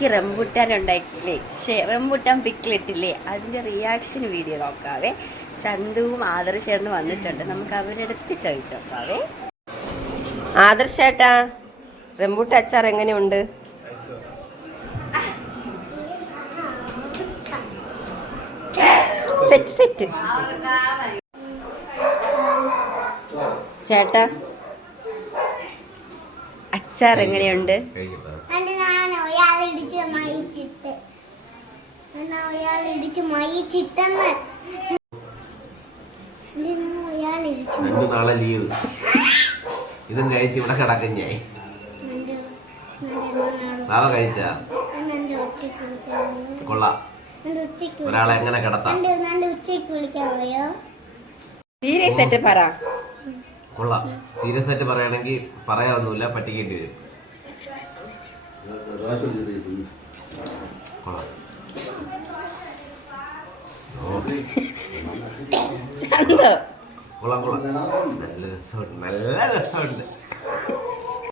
ഇടയ്ക്ക് rambutan ഉണ്ടാക്കിയില്ലേ, rambutan പിക്കിലിട്ടില്ലേ, അതിൻ്റെ reaction video നോക്കാവേ. ചന്തുവും ആദർശേട്ടനും വന്നിട്ടുണ്ട്, നമുക്ക് അവരുടെ അടുത്ത് ചോദിച്ചു നോക്കാവേ. ആദർശേട്ടാ, റംബുട്ടാൻ അച്ചാർ എങ്ങനെയുണ്ട്? സെറ്റ് സെറ്റ് ചേട്ടാ, അച്ചാർ എങ്ങനെയുണ്ട്? നാളെ ലീവ് ഇതും കഴിച്ച് ഇവിടെ കിടക്കും ഞാൻ. നാളെ കഴിച്ചാ കൊള്ളാം. ഒരാളെ എങ്ങനെ കിടത്താം? സീരിയസ് ആയിട്ട് പറ. കൊള്ളാം. സീരിയസ് ആയിട്ട് പറയുകയാണെങ്കിൽ പറയാനൊന്നുമില്ല, പറ്റിക്കേണ്ടി വരും. കൊള്ളാം. കൊള്ളാം കൊള്ളാം. നല്ല രസമുണ്ട്, നല്ല രസമുണ്ട്.